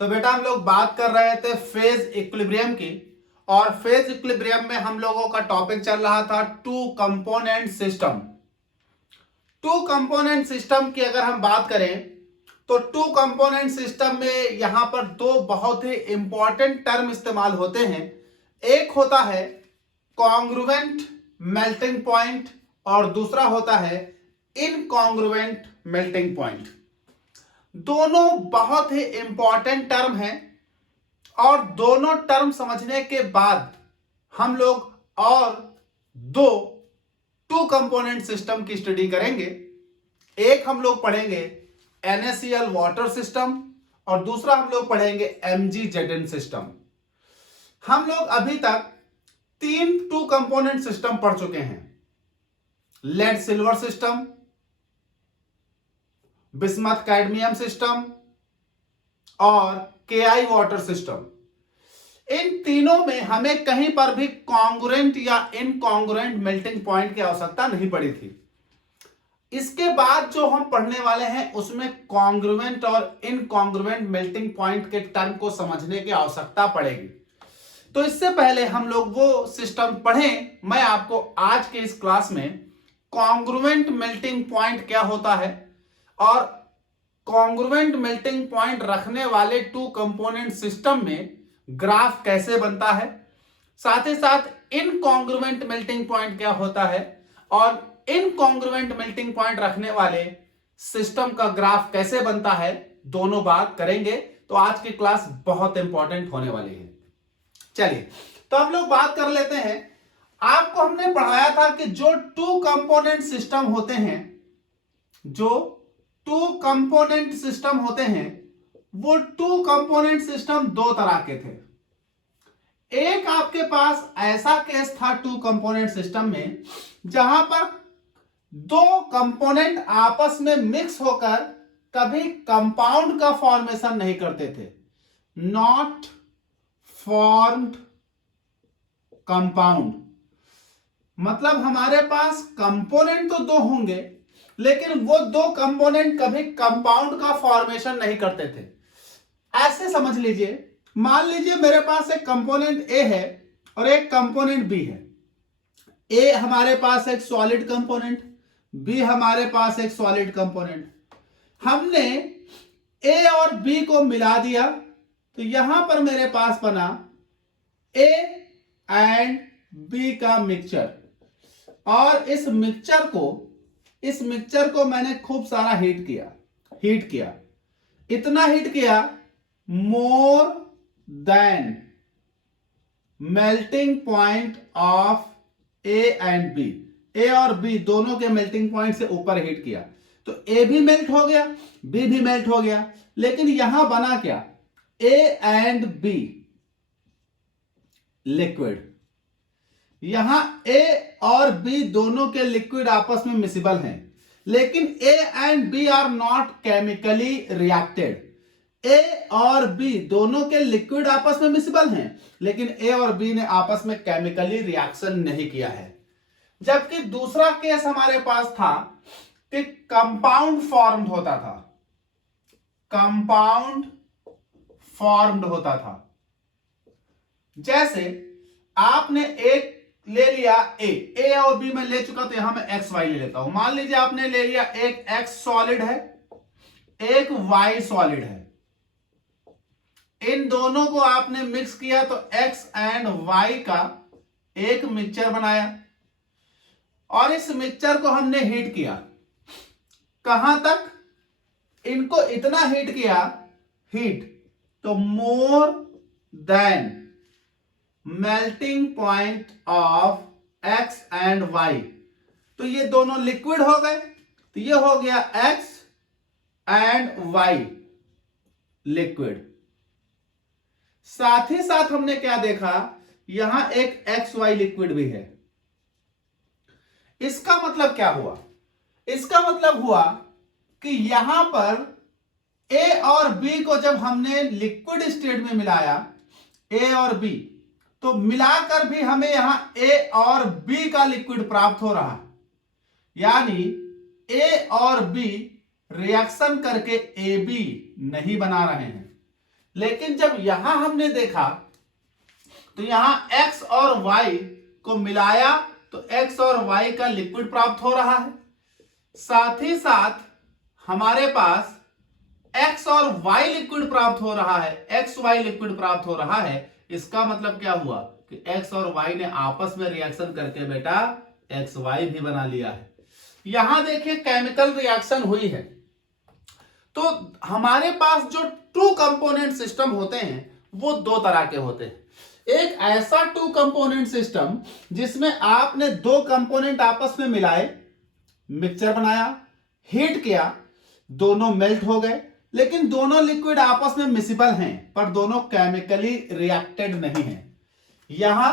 तो बेटा हम लोग बात कर रहे थे फेज इक्विलिब्रियम की, और फेज इक्विलिब्रियम में हम लोगों का टॉपिक चल रहा था two component system. Two component system की अगर हम बात करें तो टू कंपोनेंट सिस्टम में यहां पर दो बहुत ही इंपॉर्टेंट टर्म इस्तेमाल होते हैं। एक होता है कॉन्ग्रुवेंट मेल्टिंग पॉइंट और दूसरा होता है इनकॉन्ग्रुवेंट मेल्टिंग पॉइंट। दोनों बहुत ही इंपॉर्टेंट टर्म हैं और दोनों टर्म समझने के बाद हम लोग और दो टू कंपोनेंट सिस्टम की स्टडी करेंगे। एक हम लोग पढ़ेंगे NaCl वाटर सिस्टम और दूसरा हम लोग पढ़ेंगे MgZn सिस्टम। हम लोग अभी तक तीन टू कंपोनेंट सिस्टम पढ़ चुके हैं, lead silver system, bismuth cadmium system और Ki वाटर सिस्टम। इन तीनों में हमें कहीं पर भी कॉन्ग्रुएंट या इनकॉन्ग्रुएंट मेल्टिंग पॉइंट की आवश्यकता नहीं पड़ी थी। इसके बाद जो हम पढ़ने वाले हैं उसमें कॉन्ग्रुएंट और इनकॉन्ग्रुएंट मेल्टिंग पॉइंट के टर्म को समझने की आवश्यकता पड़ेगी। तो इससे पहले हम लोग वो सिस्टम पढ़ें, मैं आपको आज के इस क्लास में कॉन्ग्रुएंट मेल्टिंग पॉइंट क्या होता है और कॉन्ग्रुएंट मेल्टिंग पॉइंट रखने वाले टू कंपोनेंट सिस्टम में ग्राफ कैसे बनता है, साथ ही साथ इनकॉन्ग्रुएंट मेल्टिंग पॉइंट क्या होता है और इनकॉन्ग्रुएंट मेल्टिंग पॉइंट रखने वाले सिस्टम का ग्राफ कैसे बनता है, दोनों बात करेंगे। तो आज की क्लास बहुत इंपॉर्टेंट होने वाली है। चलिए तो हम लोग बात कर लेते हैं। आपको हमने पढ़ाया था कि जो टू कंपोनेंट सिस्टम होते हैं, जो टू कंपोनेंट सिस्टम होते हैं, वो टू कंपोनेंट सिस्टम दो तरह के थे। एक आपके पास ऐसा केस था टू कंपोनेंट सिस्टम में जहां पर दो कंपोनेंट आपस में मिक्स होकर कभी कंपाउंड का फॉर्मेशन नहीं करते थे, नॉट फॉर्म्ड कंपाउंड। मतलब हमारे पास कंपोनेंट तो दो होंगे लेकिन वो दो कंपोनेंट कभी कंपाउंड का फॉर्मेशन नहीं करते थे। ऐसे समझ लीजिए, मान लीजिए मेरे पास एक कंपोनेंट ए है और एक कंपोनेंट बी है। ए हमारे पास एक सॉलिड कंपोनेंट, बी हमारे पास एक सॉलिड कंपोनेंट। हमने ए और बी को मिला दिया तो यहां पर मेरे पास बना ए एंड बी का मिक्सचर, और इस मिक्सचर को मैंने खूब सारा हीट किया। इतना हीट किया more than melting point of A and B. A और बी दोनों के मेल्टिंग पॉइंट से ऊपर हीट किया तो ए भी मेल्ट हो गया, बी भी मेल्ट हो गया। लेकिन यहां बना क्या, ए एंड बी लिक्विड। यहां ए और बी दोनों के लिक्विड आपस में मिसिबल हैं, लेकिन A and B are not chemically reacted. A और बी दोनों के लिक्विड आपस में मिसिबल हैं, लेकिन ए और बी ने आपस में केमिकली रिएक्शन नहीं किया है। जबकि दूसरा केस हमारे पास था कि कंपाउंड फॉर्म्ड होता था, जैसे आपने एक ले लिया ए और बी में ले चुका तो यहां मैं एक्स वाई ले लेता हूं। मान लीजिए आपने ले लिया एक एक्स सॉलिड है, एक वाई सॉलिड है। इन दोनों को आपने मिक्स किया तो एक्स एंड वाई का एक मिक्सचर बनाया, और इस मिक्सचर को हमने हीट किया। कहां तक, इनको इतना हीट किया, तो more than melting point of X and Y. तो ये दोनों लिक्विड हो गए, तो ये हो गया एक्स एंड वाई लिक्विड। साथ ही साथ हमने क्या देखा, यहां एक एक्स वाई लिक्विड भी है। इसका मतलब क्या हुआ, इसका मतलब हुआ कि यहां पर ए और बी को जब हमने लिक्विड स्टेट में मिलाया, ए और बी, तो मिलाकर भी हमें यहां ए और बी का लिक्विड प्राप्त हो रहा है। यानी ए और बी रिएक्शन करके ए बी नहीं बना रहे हैं, लेकिन जब यहां हमने देखा तो यहां x और y को मिलाया तो x और y का लिक्विड प्राप्त हो रहा है, साथ ही साथ हमारे पास x और y लिक्विड प्राप्त हो रहा है, x y लिक्विड प्राप्त हो रहा है। इसका मतलब क्या हुआ कि x और y ने आपस में रिएक्शन करके बेटा एक्स वाई भी बना लिया है। यहां देखिए केमिकल रिएक्शन हुई है। तो हमारे पास जो टू कंपोनेंट सिस्टम होते हैं वो दो तरह के होते हैं। एक ऐसा टू कंपोनेंट सिस्टम जिसमें आपने दो कंपोनेंट आपस में मिलाए, मिक्सचर बनाया, हीट किया, दोनों मेल्ट हो गए, लेकिन दोनों लिक्विड आपस में मिसिबल हैं पर दोनों केमिकली रिएक्टेड नहीं हैं। यहां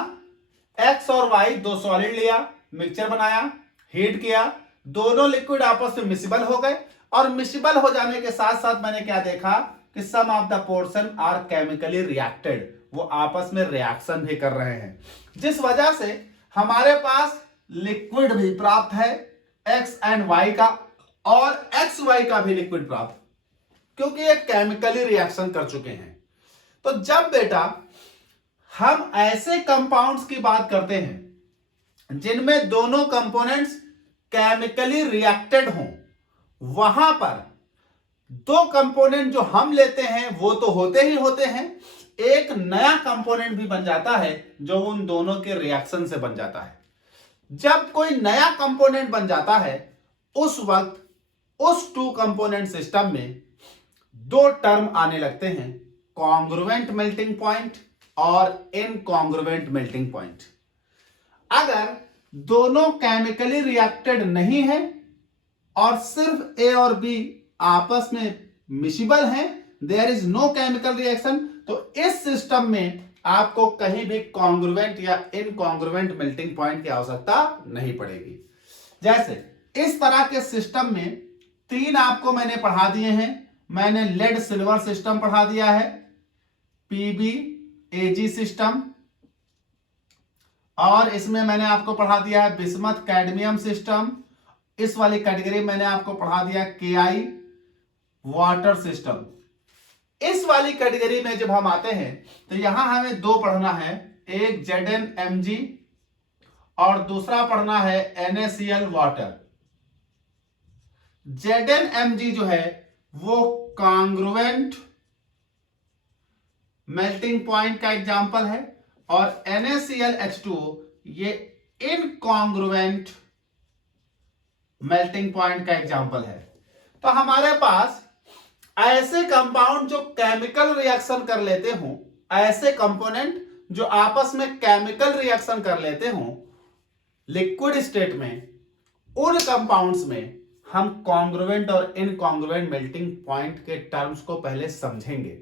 x और y दो सॉलिड लिया, मिक्सचर बनाया, हीट किया, दोनों लिक्विड आपस में मिसिबल हो गए और मिसिबल हो जाने के साथ साथ मैंने क्या देखा कि some of the portion are chemically reacted, वो आपस में रिएक्शन भी कर रहे हैं, जिस वजह से हमारे पास लिक्विड भी प्राप्त है x एंड y का और एक्स वाई का भी लिक्विड प्राप्त, क्योंकि ये केमिकली रिएक्शन कर चुके हैं। तो जब बेटा हम ऐसे कंपाउंड्स की बात करते हैं जिनमें दोनों कंपोनेंट्स केमिकली रिएक्टेड हों, वहां पर दो कंपोनेंट जो हम लेते हैं वो तो होते ही होते हैं, एक नया कंपोनेंट भी बन जाता है जो उन दोनों के रिएक्शन से बन जाता है। जब कोई नया कंपोनेंट बन जाता है उस वक्त उस टू कंपोनेंट सिस्टम में दो टर्म आने लगते हैं, कॉन्ग्रुएंट मेल्टिंग पॉइंट और इनकॉन्ग्रुएंट मेल्टिंग पॉइंट। अगर दोनों केमिकली रिएक्टेड नहीं है और सिर्फ ए और बी आपस में मिसिबल हैं, there is no chemical reaction, तो इस सिस्टम में आपको कहीं भी कॉन्ग्रुएंट या इनकॉन्ग्रुएंट मेल्टिंग पॉइंट की आवश्यकता नहीं पड़ेगी। जैसे इस तरह के सिस्टम में तीन आपको मैंने पढ़ा दिए हैं। मैंने लेड सिल्वर सिस्टम पढ़ा दिया है, पीबी एजी सिस्टम, और इसमें मैंने आपको पढ़ा दिया है बिस्मथ कैडमियम सिस्टम। इस वाली कैटेगरी मैंने आपको पढ़ा दिया केआई वाटर सिस्टम। इस वाली कैटेगरी में जब हम आते हैं तो यहां हमें दो पढ़ना है, एक ZnMg और दूसरा पढ़ना है NaCl वाटर। ZnMg जो है वो कॉन्ग्रुएंट मेल्टिंग पॉइंट का एग्जांपल है और NaClH2 ये इनकॉन्ग्रुएंट मेल्टिंग पॉइंट का एग्जांपल है। तो हमारे पास ऐसे कंपाउंड जो केमिकल रिएक्शन कर लेते हों, ऐसे कंपोनेंट जो आपस में केमिकल रिएक्शन कर लेते हों लिक्विड स्टेट में, उन कंपाउंड्स में हम कॉन्ग्रुएंट और इनकॉन्ग्रुएंट मेल्टिंग पॉइंट के टर्म्स को पहले समझेंगे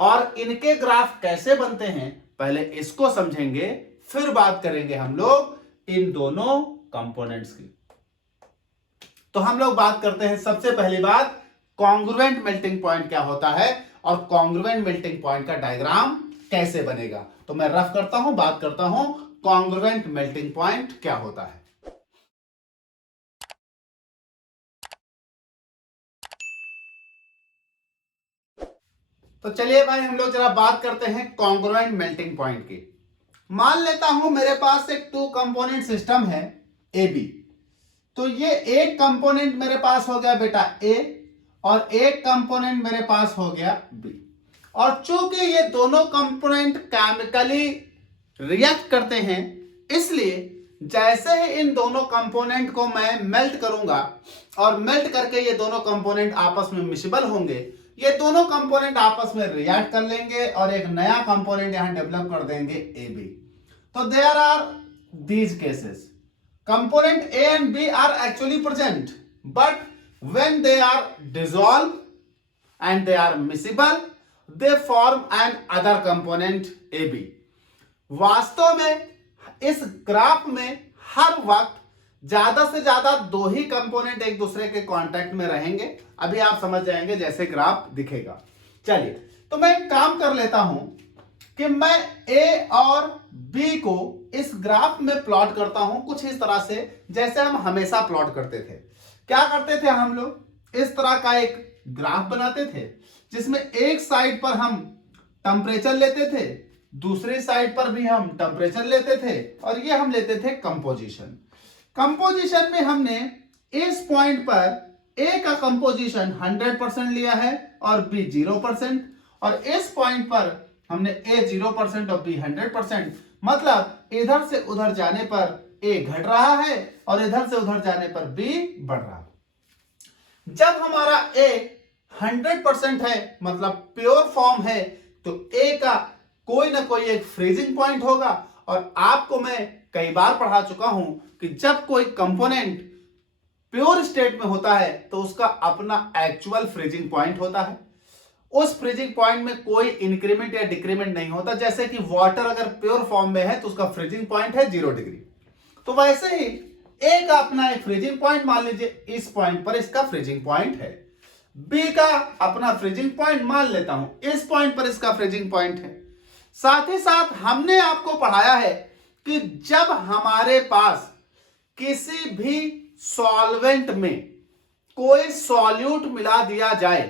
और इनके ग्राफ कैसे बनते हैं पहले इसको समझेंगे, फिर बात करेंगे हम लोग इन दोनों कंपोनेंट्स की। तो हम लोग बात करते हैं सबसे पहली बात, कॉन्ग्रुएंट मेल्टिंग पॉइंट क्या होता है और कॉन्ग्रुएंट मेल्टिंग पॉइंट का डायग्राम कैसे बनेगा। तो मैं रफ करता हूं, बात करता हूं कॉन्ग्रुएंट मेल्टिंग पॉइंट क्या होता है। तो चलिए भाई हम लोग जरा बात करते हैं कॉन्ग्रुएंट मेल्टिंग पॉइंट की। मान लेता हूं मेरे पास एक टू कंपोनेंट सिस्टम है AB। तो ये एक कंपोनेंट मेरे पास हो गया बेटा A और एक कंपोनेंट मेरे पास हो गया B। और चूंकि ये दोनों कंपोनेंट केमिकली रिएक्ट करते हैं, इसलिए जैसे ही इन दोनों कंपोनेंट को मैं मेल्ट करूंगा और मेल्ट करके ये दोनों कंपोनेंट आपस में मिसिबल होंगे, ये दोनों कंपोनेंट आपस में रिएक्ट कर लेंगे और एक नया कंपोनेंट यहां डेवलप कर देंगे AB। तो there are these cases, component A and B are actually present, but when they are dissolved and they are miscible, they form an other component AB। वास्तव में इस ग्राफ में हर वक्त ज्यादा से ज्यादा दो ही कंपोनेंट एक दूसरे के कांटेक्ट में रहेंगे, अभी आप समझ जाएंगे जैसे ग्राफ दिखेगा। चलिए तो मैं एक काम कर लेता हूं कि मैं A और B को इस ग्राफ में प्लॉट करता हूं कुछ इस तरह से जैसे हम हमेशा प्लॉट करते थे। क्या करते थे हम लोग, इस तरह का एक ग्राफ बनाते थे जिसमें एक साइड पर हम टेम्परेचर लेते थे, दूसरी साइड पर भी हम टेम्परेचर लेते थे, और ये हम लेते थे कंपोजिशन। कंपोजिशन में हमने इस पॉइंट पर ए का कंपोजिशन 100% लिया है और बी 0%, और इस पॉइंट पर हमने ए 0% और बी 100%, मतलब इधर से उधर जाने पर ए घट रहा है और इधर से उधर जाने पर बी बढ़ रहा है। जब हमारा ए 100% है, मतलब प्योर फॉर्म है, तो ए का कोई ना कोई एक फ्रीजिंग पॉइंट होगा। और आपको मैं कई बार पढ़ा चुका हूं कि जब कोई कंपोनेंट प्योर स्टेट में होता है तो उसका अपना एक्चुअल फ्रीजिंग पॉइंट होता है। उस फ्रीजिंग पॉइंट में कोई इंक्रीमेंट या डिक्रीमेंट नहीं होता। जैसे कि वाटर अगर प्योर फॉर्म में है तो उसका फ्रीजिंग पॉइंट है 0 डिग्री, तो वैसे ही ए का अपना एक फ्रीजिंग पॉइंट, मान लीजिए इस पॉइंट पर इसका फ्रीजिंग पॉइंट है। बी का अपना फ्रीजिंग पॉइंट मान लेता हूं, इस पॉइंट पर इसका फ्रीजिंग पॉइंट है। साथ ही साथ हमने आपको पढ़ाया है कि जब हमारे पास किसी भी सॉल्वेंट में कोई सॉल्यूट मिला दिया जाए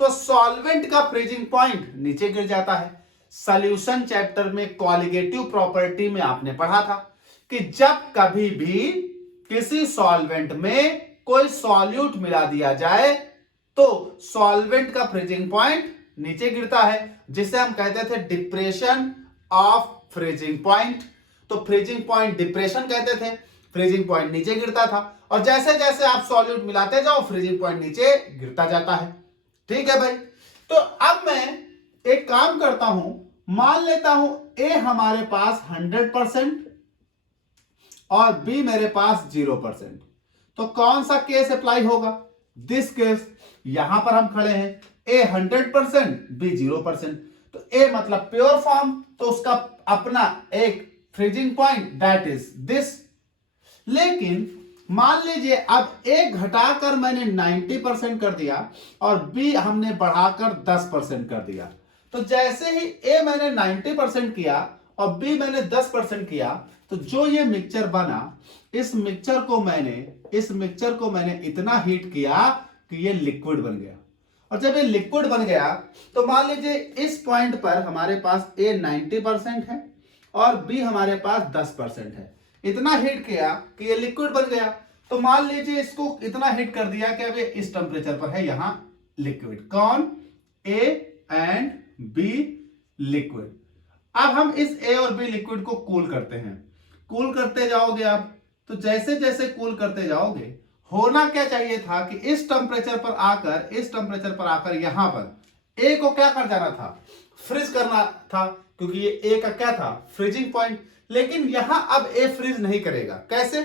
तो सॉल्वेंट का फ्रीजिंग पॉइंट नीचे गिर जाता है। सॉल्यूशन चैप्टर में कॉलिगेटिव प्रॉपर्टी में आपने पढ़ा था कि जब कभी भी किसी सॉल्वेंट में कोई सॉल्यूट मिला दिया जाए तो सॉल्वेंट का फ्रीजिंग पॉइंट नीचे गिरता है, जिसे हम कहते थे डिप्रेशन ऑफ फ्रीजिंग पॉइंट। तो फ्रीजिंग पॉइंट डिप्रेशन कहते थे, फ्रीजिंग पॉइंट नीचे गिरता था, और जैसे जैसे आप सॉल्यूट मिलाते जाओ फ्रीजिंग पॉइंट नीचे गिरता जाता है। ठीक है भाई, तो अब मैं एक काम करता हूं, मान लेता हूं ए हमारे पास 100% और बी मेरे पास 0%, तो कौन सा केस अप्लाई होगा? This case. यहां पर हम खड़े हैं, ए 100% बी 0%, तो ए मतलब प्योर फॉर्म, तो उसका अपना एक freezing point that is this. लेकिन मान लीजिए अब ए घटाकर मैंने 90% कर दिया और बी हमने बढ़ाकर 10% कर दिया, तो जैसे ही ए मैंने 90% किया और बी मैंने 10% किया, तो जो ये मिक्सचर बना, इस मिक्सचर को मैंने इतना हीट किया कि ये लिक्विड बन गया। और जब ये लिक्विड बन गया तो मान लीजिए इस पॉइंट पर हमारे पास ए 90% है और बी हमारे पास 10% है। इतना हीट किया कि ये लिक्विड बन गया। तो मान लीजिए इसको इतना हीट कर दिया कि अब ये इस टेम्परेचर पर है, यहां लिक्विड। कौन? A and B liquid. अब हम इस ए और बी लिक्विड को कूल करते हैं। कूल करते जाओगे आप, तो जैसे जैसे कूल करते जाओगे, होना क्या चाहिए था कि इस टेम्परेचर पर आकर यहां पर ए को क्या कर जाना था? फ्रीज करना था, क्योंकि ये ए का क्या था? Freezing point. लेकिन यहां अब ए फ्रीज नहीं करेगा। कैसे?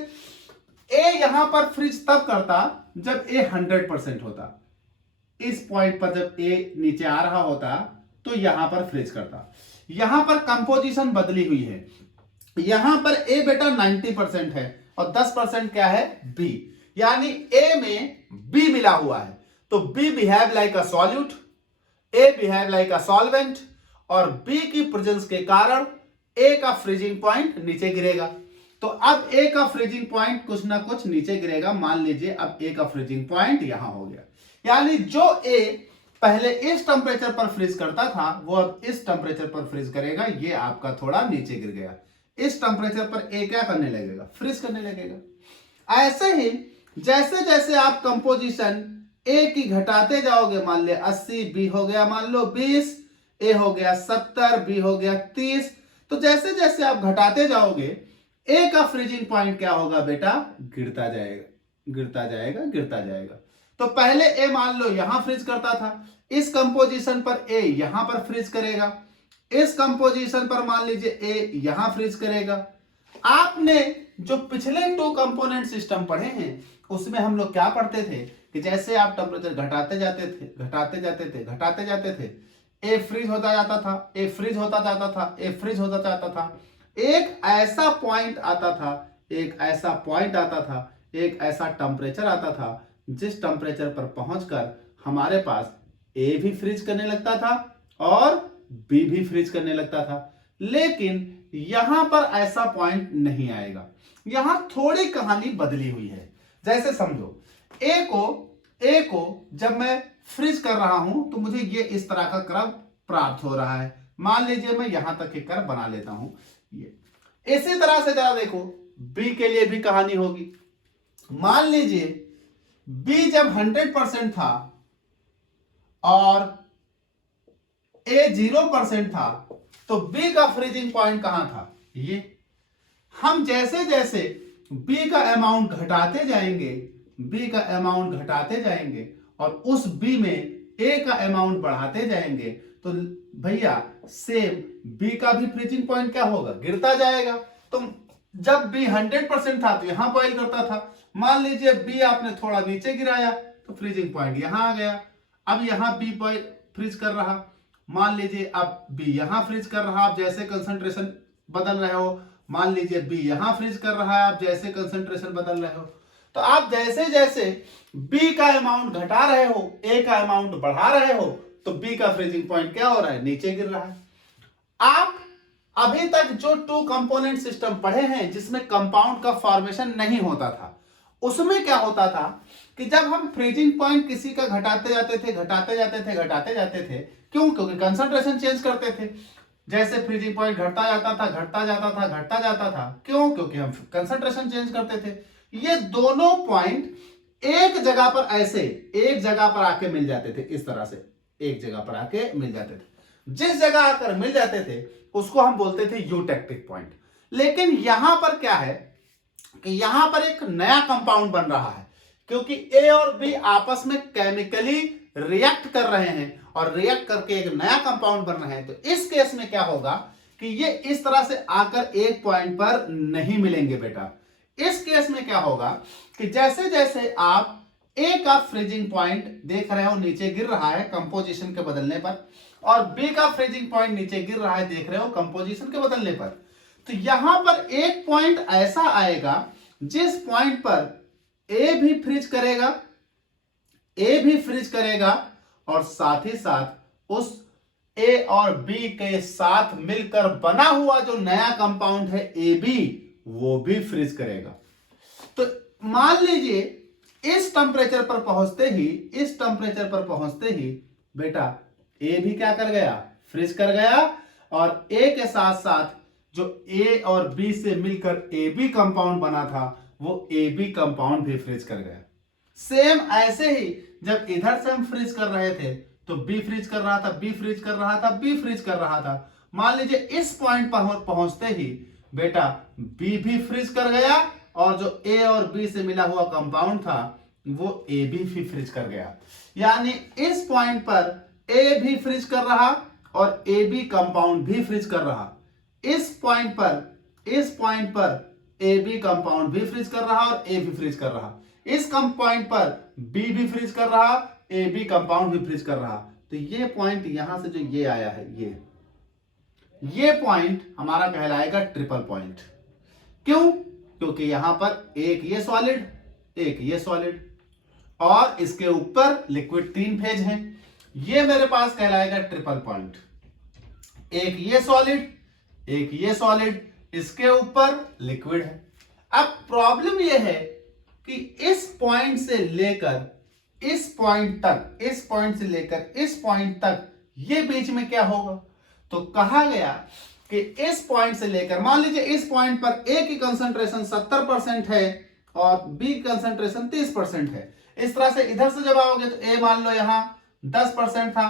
ए यहां पर फ्रीज तब करता जब ए 100% होता। इस पॉइंट पर जब ए नीचे आ रहा होता तो यहां पर फ्रीज करता। यहां पर कंपोजिशन बदली हुई है। यहां पर ए बेटा 90% है और 10% क्या है? बी। यानी ए में बी मिला हुआ है, तो B behave like a solute, A behave like a solvent, और बी की प्रेजेंस के कारण ए का फ्रीजिंग पॉइंट नीचे गिरेगा। तो अब ए का फ्रीजिंग पॉइंट कुछ ना कुछ नीचे गिरेगा। मान लीजिए अब ए का फ्रीजिंग पॉइंट यहां हो गया, यानी जो ए पहले इस टेम्परेचर पर फ्रीज करता था वो अब इस टेम्परेचर पर फ्रीज करेगा। ये आपका थोड़ा नीचे गिर गया। इस टेम्परेचर पर ए क्या करने लगेगा? फ्रीज करने लगेगा। ऐसे ही जैसे जैसे आप कंपोजिशन ए की घटाते जाओगे, मान लिया 80, बी हो गया मान लो 20, ए हो गया 70, बी हो गया 30, तो जैसे जैसे आप घटाते जाओगे ए का फ्रीजिंग पॉइंट क्या होगा बेटा? गिरता जाएगा, गिरता जाएगा, गिरता जाएगा। तो पहले ए मान लो यहां फ्रीज करता था, इस कंपोजिशन पर ए यहां पर फ्रीज करेगा, इस कंपोजिशन पर मान लीजिए ए यहां फ्रीज करेगा। आपने जो पिछले 2 कंपोनेंट सिस्टम पढ़े हैं उसमें हम लोग क्या पढ़ते थे कि जैसे आप टेम्परेचर घटाते जाते थे, ए फ्रीज होता जाता था, ए फ्रीज होता जाता था, ए फ्रीज होता जाता था। एक ऐसा पॉइंट आता था, एक ऐसा टेम्परेचर आता था जिस टेम्परेचर पर पहुंचकर हमारे पास ए भी फ्रीज करने लगता था और बी भी फ्रीज करने लगता था। लेकिन यहां पर ऐसा पॉइंट नहीं आएगा। यहां थोड़ी कहानी बदली हुई है। जैसे समझो ए को जब मैं फ्रीज कर रहा हूं तो मुझे ये इस तरह का क्रम प्राप्त हो रहा है। मान लीजिए मैं यहां तक की कर्व बना लेता हूं। ये इसी तरह से जरा देखो बी के लिए भी कहानी होगी। मान लीजिए बी जब 100% था और ए 0% था, तो बी का फ्रीजिंग पॉइंट कहां था? ये हम जैसे जैसे बी का अमाउंट घटाते जाएंगे, बी का अमाउंट घटाते जाएंगे और उस बी में ए का अमाउंट बढ़ाते जाएंगे, तो भैया सेम बी का भी फ्रीजिंग पॉइंट क्या होगा? गिरता जाएगा। तो जब बी 100% था तो यहां बॉइल करता था। मान लीजिए बी आपने थोड़ा नीचे गिराया तो फ्रीजिंग पॉइंट यहां आ गया। अब यहां बी बॉइल फ्रीज कर रहा। मान लीजिए अब बी यहां फ्रीज कर रहा, आप जैसे कंसंट्रेशन बदल रहे हो। मान लीजिए बी यहां फ्रीज कर रहा है, आप जैसे कंसंट्रेशन बदल रहे हो। तो आप जैसे जैसे बी का अमाउंट घटा रहे हो, ए का अमाउंट बढ़ा रहे हो, तो बी का फ्रीजिंग पॉइंट क्या हो रहा है? नीचे गिर रहा है। आप अभी तक जो टू कंपोनेंट सिस्टम पढ़े हैं जिसमें कंपाउंड का फॉर्मेशन नहीं होता था, उसमें क्या होता था कि जब हम फ्रीजिंग पॉइंट किसी का घटाते जाते थे, घटाते जाते थे, घटाते जाते थे, क्यों? क्योंकि कंसंट्रेशन चेंज करते थे। जैसे फ्रीजिंग पॉइंट घटता जाता था, घटता जाता था, घटता जाता था, क्यों? क्योंकि हम कंसंट्रेशन चेंज करते थे। ये दोनों पॉइंट एक जगह पर ऐसे एक जगह पर आके मिल जाते थे, इस तरह से एक जगह पर आके मिल जाते थे। जिस जगह आकर मिल जाते थे उसको हम बोलते थे यूटेक्टिक पॉइंट। लेकिन यहां पर क्या है कि यहां पर एक नया कंपाउंड बन रहा है, क्योंकि ए और बी आपस में केमिकली रिएक्ट कर रहे हैं और रिएक्ट करके एक नया कंपाउंड बन रहे हैं। तो इस केस में क्या होगा कि ये इस तरह से आकर एक पॉइंट पर नहीं मिलेंगे बेटा। इस केस में क्या होगा कि जैसे जैसे आप ए का फ्रीजिंग पॉइंट देख रहे हो नीचे गिर रहा है कंपोजिशन के बदलने पर, और बी का फ्रीजिंग पॉइंट नीचे गिर रहा है देख रहे हो कंपोजिशन के बदलने पर, तो यहां पर एक पॉइंट ऐसा आएगा जिस पॉइंट पर ए भी फ्रीज करेगा, ए भी फ्रीज करेगा और साथ ही साथ उस ए और बी के साथ मिलकर बना हुआ जो नया कंपाउंड है ए बी, वो भी फ्रीज करेगा। तो मान लीजिए इस टेंपरेचर पर पहुंचते ही, इस टेंपरेचर पर पहुंचते ही बेटा ए भी क्या कर गया? फ्रीज कर गया, और ए के साथ साथ जो ए और बी से मिलकर ए बी कंपाउंड बना था वो ए बी कंपाउंड भी फ्रीज कर गया। सेम ऐसे ही जब इधर से हम फ्रीज कर रहे थे तो बी फ्रीज कर रहा था, बी फ्रीज कर रहा था, बी फ्रीज कर रहा था। मान लीजिए इस पॉइंट पर पहुंचते ही बेटा बी भी फ्रीज कर गया और जो ए और बी से मिला हुआ कंपाउंड था वो ए बी भी फ्रीज कर गया। यानी इस पॉइंट पर ए भी फ्रीज कर रहा और ए बी कंपाउंड भी फ्रीज कर रहा। इस पॉइंट पर ए बी कंपाउंड भी फ्रीज कर रहा और ए भी फ्रीज कर रहा। इस पॉइंट पर बी भी फ्रीज कर रहा, ए बी कंपाउंड भी फ्रीज कर रहा। तो ये पॉइंट यहां से जो ये आया है, ये पॉइंट हमारा कहलाएगा ट्रिपल पॉइंट। क्यों? क्योंकि यहां पर एक ये सॉलिड, एक ये सॉलिड और इसके ऊपर लिक्विड 3 फेज हैं। ये मेरे पास कहलाएगा ट्रिपल पॉइंट। एक ये सॉलिड, एक ये सॉलिड, इसके ऊपर लिक्विड है। अब प्रॉब्लम यह है कि इस पॉइंट से लेकर इस पॉइंट तक, इस पॉइंट से लेकर इस पॉइंट तक ये बीच में क्या होगा? तो कहा गया कि इस पॉइंट से लेकर, मान लीजिए इस पॉइंट पर ए की कंसंट्रेशन 70% है और बी की कंसंट्रेशन 30% है। इस तरह से इधर से जब आओगे तो ए मान लो यहां 10% था,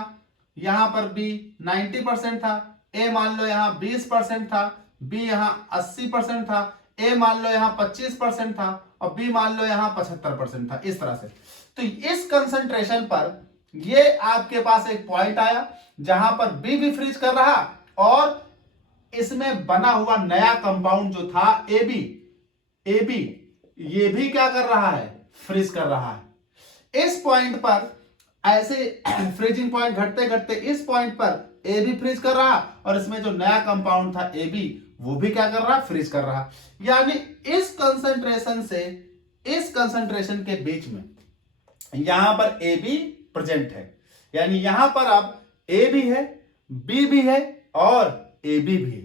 यहां पर बी 90% था, ए मान लो यहां 20% था, बी यहां 80% था, ए मान लो यहां 25% था और बी मान लो यहां 75% था। इस तरह से तो इस कंसंट्रेशन पर ये आपके पास एक पॉइंट आया जहां पर बी भी फ्रीज कर रहा और इसमें बना हुआ नया कंपाउंड जो था ए बी ये भी क्या कर रहा है? फ्रीज कर रहा है। इस पॉइंट पर ऐसे फ्रीजिंग पॉइंट घटते घटते इस पॉइंट पर ए भी फ्रीज कर रहा और इसमें जो नया कंपाउंड था ए बी वो भी क्या कर रहा? फ्रीज कर रहा। यानी इस कंसंट्रेशन से इस कंसंट्रेशन के बीच में यहां पर ए बी प्रेजेंट है, यानी यहां पर अब ए भी है, बी भी है और ए बी भी है।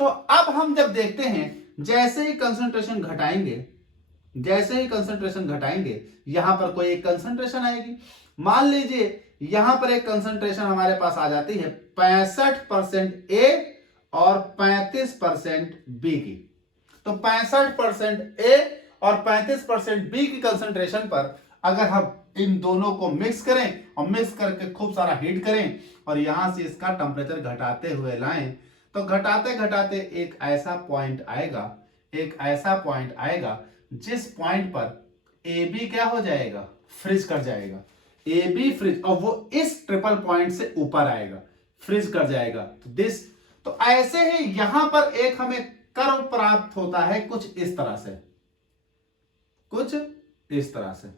तो अब हम जब देखते हैं जैसे ही कंसंट्रेशन घटाएंगे, जैसे ही कंसंट्रेशन घटाएंगे यहां पर कोई एक कंसंट्रेशन आएगी। मान लीजिए यहां पर एक कंसंट्रेशन हमारे पास आ जाती है 65% ए और 35% बी की। तो 65% ए और 35% बी की कंसंट्रेशन पर अगर हम इन दोनों को मिक्स करें और मिक्स करके खूब सारा हीट करें और यहां से इसका टेम्परेचर घटाते हुए लाएं, तो घटाते घटाते एक ऐसा पॉइंट आएगा जिस पॉइंट पर ए बी क्या हो जाएगा, फ्रीज कर जाएगा। ए बी फ्रीज, और वो इस ट्रिपल पॉइंट से ऊपर आएगा, फ्रीज कर जाएगा। तो ऐसे ही यहां पर एक हमें कर्व प्राप्त होता है कुछ इस तरह से, कुछ इस तरह से।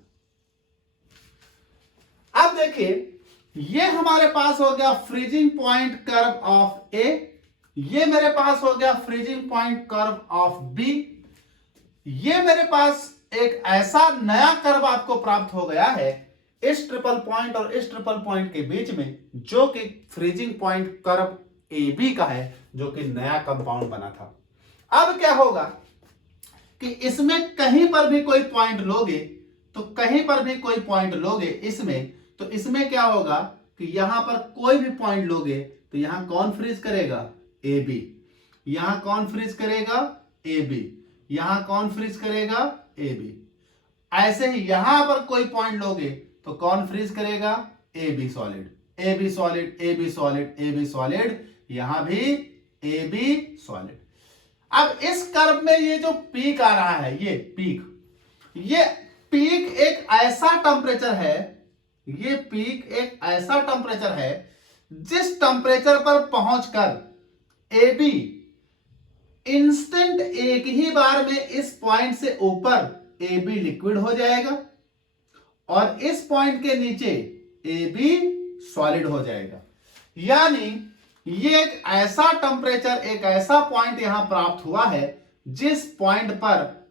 अब देखिए, ये हमारे पास हो गया freezing point curve of A, ये मेरे पास हो गया freezing point curve of B, ये मेरे पास एक ऐसा नया कर्व आपको प्राप्त हो गया है इस ट्रिपल पॉइंट और इस ट्रिपल पॉइंट के बीच में, जो कि freezing point curve A B का है, जो कि नया कंपाउंड बना था। अब क्या होगा कि इसमें कहीं पर भी कोई पॉइंट लोगे, तो कहीं पर भी कोई पॉइंट लोगे इसमें, तो इसमें क्या होगा कि यहां पर कोई भी पॉइंट लोगे तो यहां कौन फ्रीज करेगा, ए बी। यहां कौन फ्रीज करेगा, ए बी। यहां कौन फ्रीज करेगा, ए बी। ऐसे ही यहां पर कोई पॉइंट लोगे तो कौन फ्रीज करेगा, A B solid. A B solid, A B solid, A B solid, यहां भी ए बी सॉलिड। अब इस कर्व में ये जो पीक आ रहा है, ये पीक एक ऐसा टेम्परेचर है, ये पीक एक ऐसा टेम्परेचर है जिस टेम्परेचर पर पहुंचकर ए बी इंस्टेंट एक ही बार में इस पॉइंट से ऊपर ए बी लिक्विड हो जाएगा और इस पॉइंट के नीचे ए बी सॉलिड हो जाएगा। यानी ये एक ऐसा टेम्परेचर, एक ऐसा पॉइंट यहां प्राप्त हुआ है जिस पॉइंट पर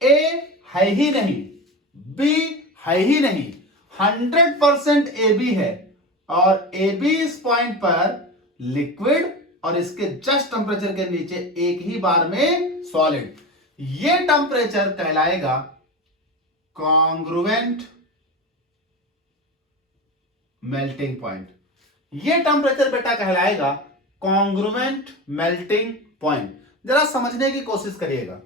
ए है ही नहीं, बी है ही नहीं, 100% ए बी है और ए बी इस पॉइंट पर लिक्विड और इसके जस्ट टेम्परेचर के नीचे एक ही बार में सॉलिड। ये टेम्परेचर कहलाएगा कॉन्ग्रुएंट मेल्टिंग पॉइंट। ये टेम्परेचर बेटा कहलाएगा कॉन्ग्रुएंट मेल्टिंग पॉइंट। जरा समझने की कोशिश करिएगा।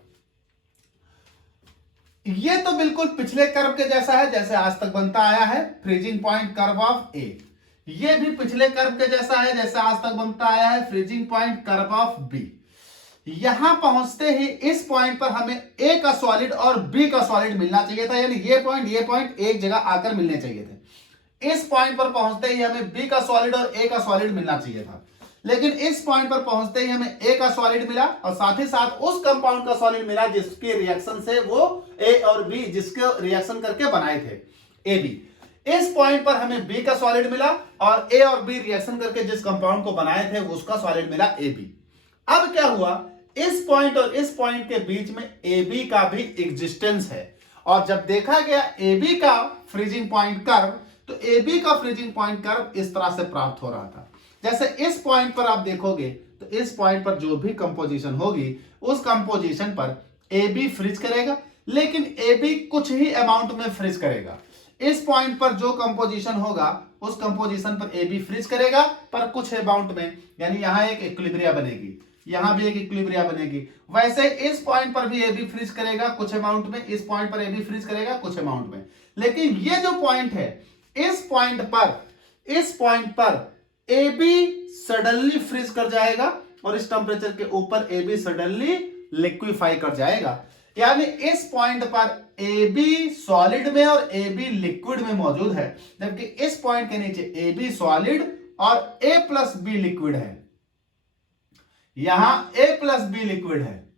ये तो बिल्कुल पिछले कर्व के जैसा है जैसे आज तक बनता आया है, freezing point curve of A. ये भी पिछले कर्व के जैसा है जैसे आज तक बनता आया है, freezing point curve of B. यहां पहुंचते ही इस पॉइंट पर हमें ए का सॉलिड और बी का सॉलिड मिलना चाहिए था, यानी ये पॉइंट एक जगह आकर मिलने चाहिए थे। इस पॉइंट पर पहुंचते ही हमें बी का सॉलिड और ए का सॉलिड मिलना चाहिए था, लेकिन इस पॉइंट पर पहुंचते ही हमें ए का सॉलिड मिला और साथ ही साथ उस कंपाउंड का सॉलिड मिला जिसके रिएक्शन से वो ए और बी जिसके रिएक्शन करके बनाए थे, ए बी। इस पॉइंट पर हमें बी का सॉलिड मिला और ए और बी रिएक्शन करके जिस कंपाउंड को बनाए थे उसका सॉलिड मिला, ए बी। अब क्या हुआ, इस पॉइंट और इस पॉइंट के बीच में ए बी का भी एग्जिस्टेंस है और जब देखा गया ए बी का फ्रीजिंग पॉइंट कर्व, तो ए बी का फ्रीजिंग पॉइंट कर्व इस तरह से प्राप्त हो रहा था। जैसे इस पॉइंट पर आप देखोगे तो इस पॉइंट पर जो भी कंपोजिशन होगी उस कंपोजिशन पर ए बी फ्रीज करेगा, लेकिन ए बी कुछ ही अमाउंट में फ्रीज करेगा। इस पॉइंट पर जो कंपोजिशन होगा उस कंपोजिशन पर ए बी फ्रीज करेगा पर कुछ अमाउंट में, यानी यहां एक इक्विलिब्रिया बनेगी, यहां भी एक इक्विलिब्रिया बनेगी। वैसे इस पॉइंट पर भी ए बी फ्रीज करेगा कुछ अमाउंट में, इस पॉइंट पर ए बी फ्रीज करेगा कुछ अमाउंट में। लेकिन ये जो पॉइंट है, इस पॉइंट पर ए बी सडनली फ्रीज कर जाएगा और इस टेम्परेचर के ऊपर ए बी सडनली लिक्विफाई कर जाएगा। यानी इस पॉइंट पर ए बी सॉलिड में और ए बी लिक्विड में मौजूद है, जबकि इस पॉइंट के नीचे ए बी सॉलिड और ए प्लस बी लिक्विड है। यहां ए प्लस बी लिक्विड है,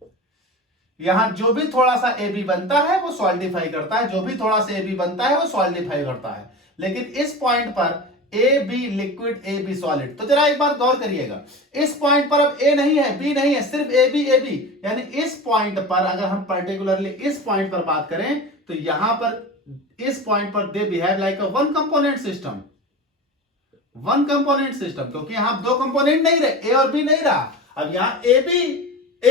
यहां जो भी थोड़ा सा ए बी बनता है वो सॉलिडिफाई करता है, जो भी थोड़ा सा ए बी बनता है वो सॉलिडिफाई करता है। लेकिन इस पॉइंट पर A B liquid A B solid. तो जरा एक बार गौर करिएगा, इस पॉइंट पर अब ए नहीं है, बी नहीं है, सिर्फ ए बी। यानी इस पॉइंट पर अगर हम पर्टिकुलरली इस पॉइंट पर बात करें तो यहां पर इस पॉइंट पर they behave like a one component system, क्योंकि यहां दो कंपोनेंट नहीं रहे, ए और बी नहीं रहा, अब यहां ए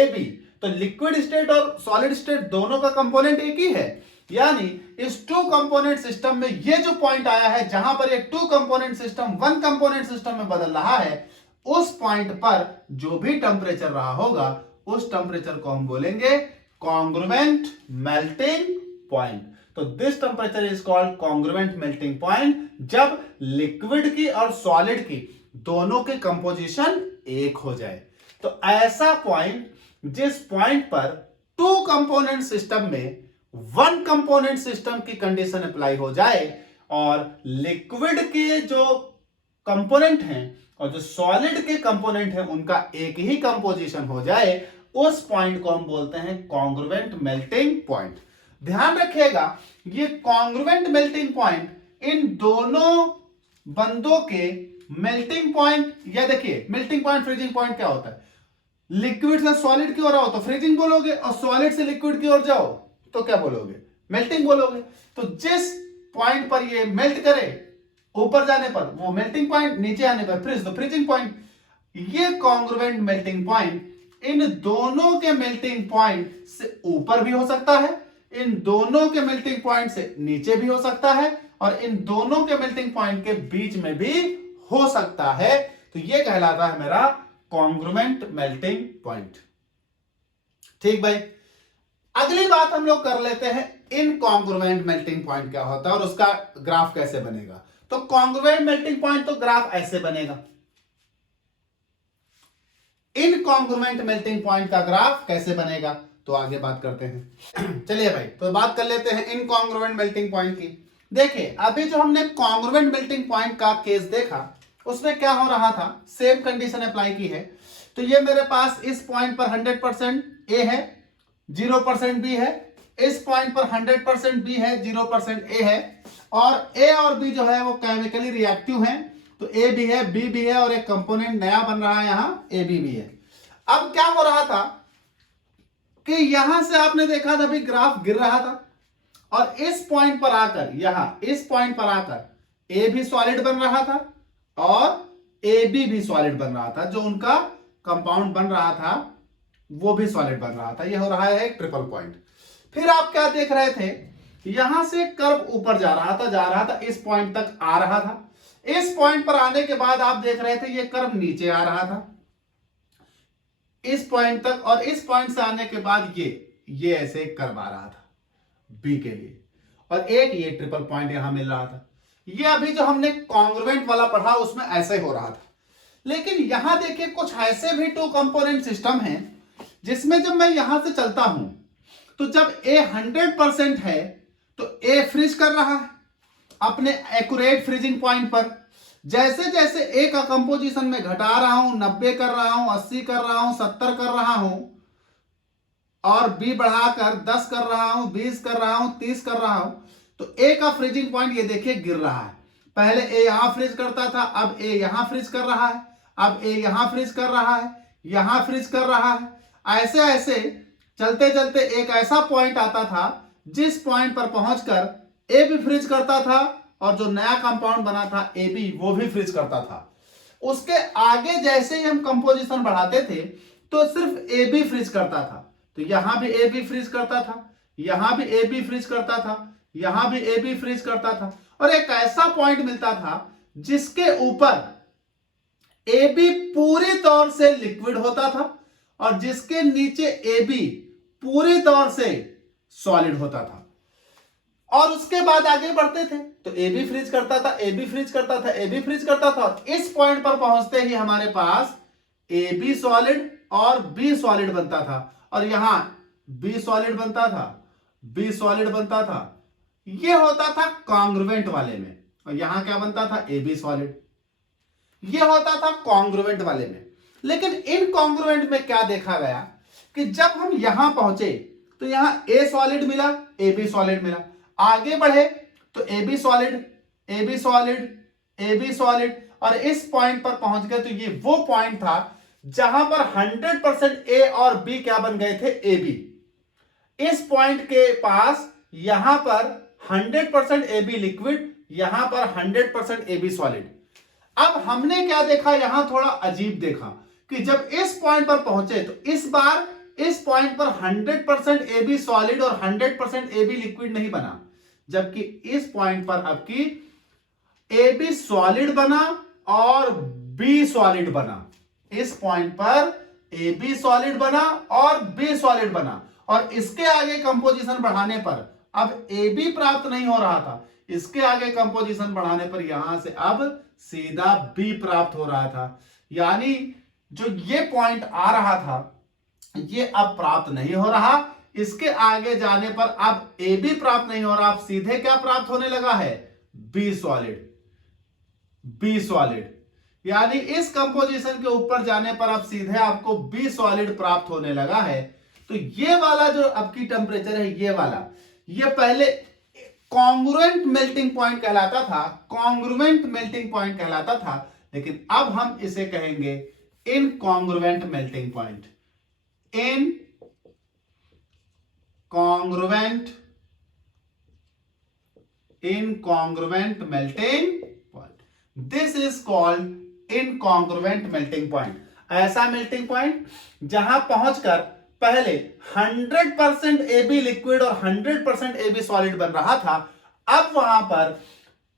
बी। तो लिक्विड स्टेट और सॉलिड स्टेट दोनों का कंपोनेंट एक ही है, यानी इस टू कंपोनेंट सिस्टम में ये जो पॉइंट आया है जहां पर ये two component system one component system में बदल रहा है, उस पॉइंट पर जो भी टेम्परेचर रहा होगा उस टेम्परेचर को हम बोलेंगे कॉन्ग्रुएंट मेल्टिंग पॉइंट। तो this temperature is called congruent melting point जब लिक्विड की और सॉलिड की दोनों की कंपोजिशन एक हो जाए। तो ऐसा पॉइंट जिस पॉइंट पर टू कंपोनेंट सिस्टम में वन कंपोनेंट सिस्टम की कंडीशन अप्लाई हो जाए और लिक्विड के जो कंपोनेंट हैं और जो सॉलिड के कंपोनेंट हैं उनका एक ही कंपोजिशन हो जाए, उस पॉइंट को हम बोलते हैं कॉन्ग्रुएंट मेल्टिंग पॉइंट। ध्यान रखिएगा, ये कॉन्ग्रुएंट मेल्टिंग पॉइंट इन दोनों बंदों के मेल्टिंग पॉइंट, या देखिए मेल्टिंग पॉइंट फ्रीजिंग पॉइंट क्या होता है, लिक्विड से सॉलिड की ओर आओ तो फ्रीजिंग बोलोगे और सॉलिड से लिक्विड की ओर जाओ तो क्या बोलोगे, मेल्टिंग बोलोगे। तो जिस पॉइंट पर ये मेल्ट करे ऊपर जाने पर वो मेल्टिंग पॉइंट, नीचे आने पर फ्रीज तो फ्रीजिंग पॉइंट। ये कॉन्ग्रुएंट मेल्टिंग पॉइंट इन दोनों के मेल्टिंग पॉइंट से ऊपर भी हो सकता है, इन दोनों के मेल्टिंग पॉइंट से नीचे भी हो सकता है और इन दोनों के मेल्टिंग पॉइंट के बीच में भी हो सकता है। तो ये कहलाता है मेरा कॉन्ग्रुएंट मेल्टिंग पॉइंट। ठीक भाई, अगली बात हम लोग कर लेते हैं इनकॉन्ग्रुएंट मेल्टिंग पॉइंट क्या होता है और उसका ग्राफ कैसे बनेगा। तो कॉन्ग्रुएंट मेल्टिंग पॉइंट तो ग्राफ ऐसे बनेगा, इनकॉन्ग्रुएंट मेल्टिंग पॉइंट का ग्राफ कैसे बनेगा तो आगे बात करते हैं। चलिए भाई, तो बात कर लेते हैं इनकॉन्ग्रुएंट मेल्टिंग पॉइंट की। देखिए अभी जो हमने कॉन्ग्रुएंट मेल्टिंग पॉइंट का केस देखा उसमें क्या हो रहा था, सेम कंडीशन अप्लाई की है। तो ये मेरे पास इस पॉइंट पर 100% ए है, 0% बी है, इस पॉइंट पर 100% बी है, 0% ए है, और ए और बी जो है वो केमिकली रिएक्टिव हैं। तो ए भी है, बी भी है और एक कंपोनेंट नया बन रहा है यहां ए बी भी है। अब क्या हो रहा था कि यहां से आपने देखा था भी ग्राफ गिर रहा था और इस पॉइंट पर आकर, यहां इस पॉइंट पर आकर ए भी सॉलिड बन रहा था और ए बी भी सॉलिड बन रहा था, जो उनका कंपाउंड बन रहा था वो भी सॉलिड बन रहा था। यह हो रहा है एक ट्रिपल पॉइंट। फिर आप क्या देख रहे थे, यहां से कर्व ऊपर जा रहा था, इस पॉइंट तक आ रहा था। इस पॉइंट पर आने के बाद आप देख रहे थे ये कर्व नीचे आ रहा था इस पॉइंट तक, और इस पॉइंट से आने के बाद ये ऐसे कर्व आ रहा था बी के लिए, और एक ये ट्रिपल पॉइंट यहां मिल रहा था। ये अभी जो हमने कॉन्ग्रुएंट वाला पढ़ा उसमें ऐसे हो रहा था। लेकिन यहां देखिए कुछ ऐसे भी टू कंपोनेंट सिस्टम है जिसमें जब मैं यहां से चलता हूं तो जब ए 100% है तो ए फ्रीज कर रहा है अपने एक्यूरेट फ्रीजिंग पॉइंट पर। जैसे जैसे ए का कंपोजिशन में घटा रहा हूं, 90 कर रहा हूं, 80 कर रहा हूं, 70 कर रहा हूं, और बी बढ़ाकर 10 कर रहा हूं, 20 कर रहा हूं, 30 कर रहा हूं, तो ए का फ्रीजिंग पॉइंट ये देखिए गिर रहा है। पहले ए यहां फ्रीज करता था, अब ए यहां फ्रीज कर रहा है, अब ए यहां फ्रीज कर रहा है, यहां फ्रीज कर रहा है। ऐसे ऐसे चलते चलते एक ऐसा पॉइंट आता था जिस पॉइंट पर पहुंचकर ए भी फ्रीज करता था और जो नया कंपाउंड बना था ए बी वो भी फ्रीज करता था। उसके आगे जैसे ही हम कंपोजिशन बढ़ाते थे तो सिर्फ ए बी फ्रीज करता था। तो यहां भी ए बी फ्रीज करता था, यहां भी ए बी फ्रीज करता था, यहां भी ए बी फ्रीज करता था, और एक ऐसा पॉइंट मिलता था जिसके ऊपर ए बी पूरी तौर से लिक्विड होता था और जिसके नीचे ए बी पूरी तौर से सॉलिड होता था। और उसके बाद आगे बढ़ते थे तो ए बी फ्रीज करता था, ए बी फ्रीज करता था, ए बी फ्रीज करता था, और इस पॉइंट पर पहुंचते ही हमारे पास ए बी सॉलिड और बी सॉलिड बनता था, और यहां बी सॉलिड बनता था, बी सॉलिड बनता था। यह होता था कॉन्ग्रुएंट वाले में, और यहां क्या बनता था, ए बी सॉलिड। यह होता था कॉन्ग्रुएंट वाले में। लेकिन इनकॉन्ग्रुएंट में क्या देखा गया कि जब हम यहां पहुंचे तो यहां ए सॉलिड मिला, ए बी सॉलिड मिला, आगे बढ़े तो A B solid, A B solid, A B solid, और इस पॉइंट पर पहुंच गए तो ये वो पॉइंट था जहां पर 100% ए और बी क्या बन गए थे, ए बी। इस पॉइंट के पास यहां पर 100% ए बी लिक्विड, यहां पर 100% ए बी सॉलिड। अब हमने क्या देखा, यहां थोड़ा अजीब देखा कि जब इस पॉइंट पर पहुंचे तो इस बार इस पॉइंट पर 100% AB सॉलिड और 100% AB लिक्विड नहीं बना, जबकि इस पॉइंट पर आपकी AB सॉलिड बना और B सॉलिड बना। इस पॉइंट पर AB सॉलिड बना और B सॉलिड बना, और इसके आगे कंपोजिशन बढ़ाने पर अब AB प्राप्त नहीं हो रहा था, इसके आगे कंपोजिशन बढ़ाने पर यहां से अब सीधा B प्राप्त हो रहा था। यानी जो ये पॉइंट आ रहा था ये अब प्राप्त नहीं हो रहा, इसके आगे जाने पर अब AB प्राप्त नहीं हो रहा, अब सीधे क्या प्राप्त होने लगा है, B सॉलिड। B सॉलिड यानी इस कंपोजिशन के ऊपर जाने पर अब सीधे आपको B सॉलिड प्राप्त होने लगा है। तो ये वाला जो आपकी टेम्परेचर है, ये वाला, ये पहले कॉन्ग्रुएंट मेल्टिंग पॉइंट कहलाता था, कॉन्ग्रुएंट मेल्टिंग पॉइंट कहलाता था, लेकिन अब हम इसे कहेंगे incongruent melting point. Incongruent melting point, this is called incongruent melting point. ऐसा मेल्टिंग पॉइंट जहां पहुंचकर पहले 100% AB लिक्विड और 100% AB सॉलिड बन रहा था, अब वहां पर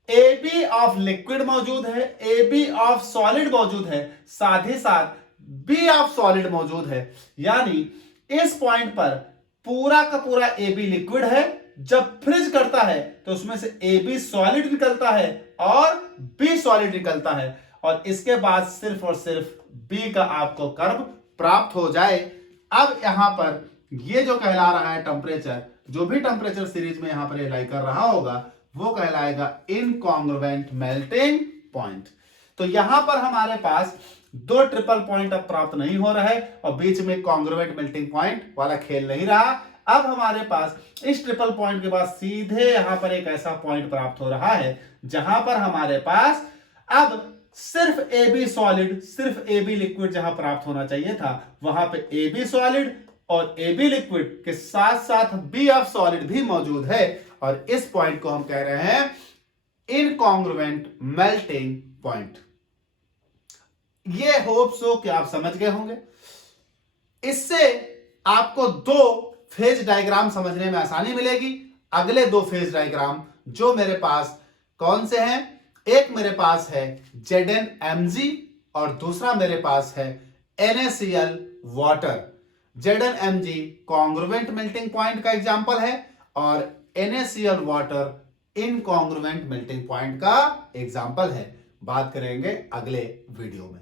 AB ऑफ लिक्विड मौजूद है, AB ऑफ सॉलिड मौजूद है, साथ ही साथ B ऑफ सॉलिड मौजूद है। यानी इस पॉइंट पर पूरा का पूरा AB लिक्विड है, जब फ्रीज करता है तो उसमें से AB सॉलिड निकलता है और B सॉलिड निकलता है, और इसके बाद सिर्फ और सिर्फ B का आपको कर्व प्राप्त हो जाए। अब यहां पर ये जो कहला रहा है टेम्परेचर, जो भी टेम्परेचर सीरीज में यहां पर अप्लाई कर रहा होगा वो कहलाएगा इनकॉन्ग्रुएंट मेल्टिंग पॉइंट। तो यहां पर हमारे पास दो ट्रिपल पॉइंट अब प्राप्त नहीं हो रहा है और बीच में कॉन्ग्रुएंट मेल्टिंग पॉइंट वाला खेल नहीं रहा। अब हमारे पास इस ट्रिपल पॉइंट के बाद सीधे यहां पर एक ऐसा पॉइंट प्राप्त हो रहा है जहां पर हमारे पास अब सिर्फ AB सॉलिड, सिर्फ AB लिक्विड जहां प्राप्त होना चाहिए था, वहां पे AB सॉलिड और AB लिक्विड के साथ साथ B ऑफ सॉलिड भी मौजूद है, और इस पॉइंट को हम कह रहे हैं इनकॉन्ग्रुएंट मेल्टिंग पॉइंट। ये होप सो कि आप समझ गए होंगे। इससे आपको दो फेज डायग्राम समझने में आसानी मिलेगी। अगले दो फेज डायग्राम जो मेरे पास कौन से हैं, एक मेरे पास है ZnMg और दूसरा मेरे पास है NaCl water. ZnMg congruent melting point का एग्जांपल है और NaCl water incongruent melting point का एग्जांपल है। बात करेंगे अगले वीडियो में।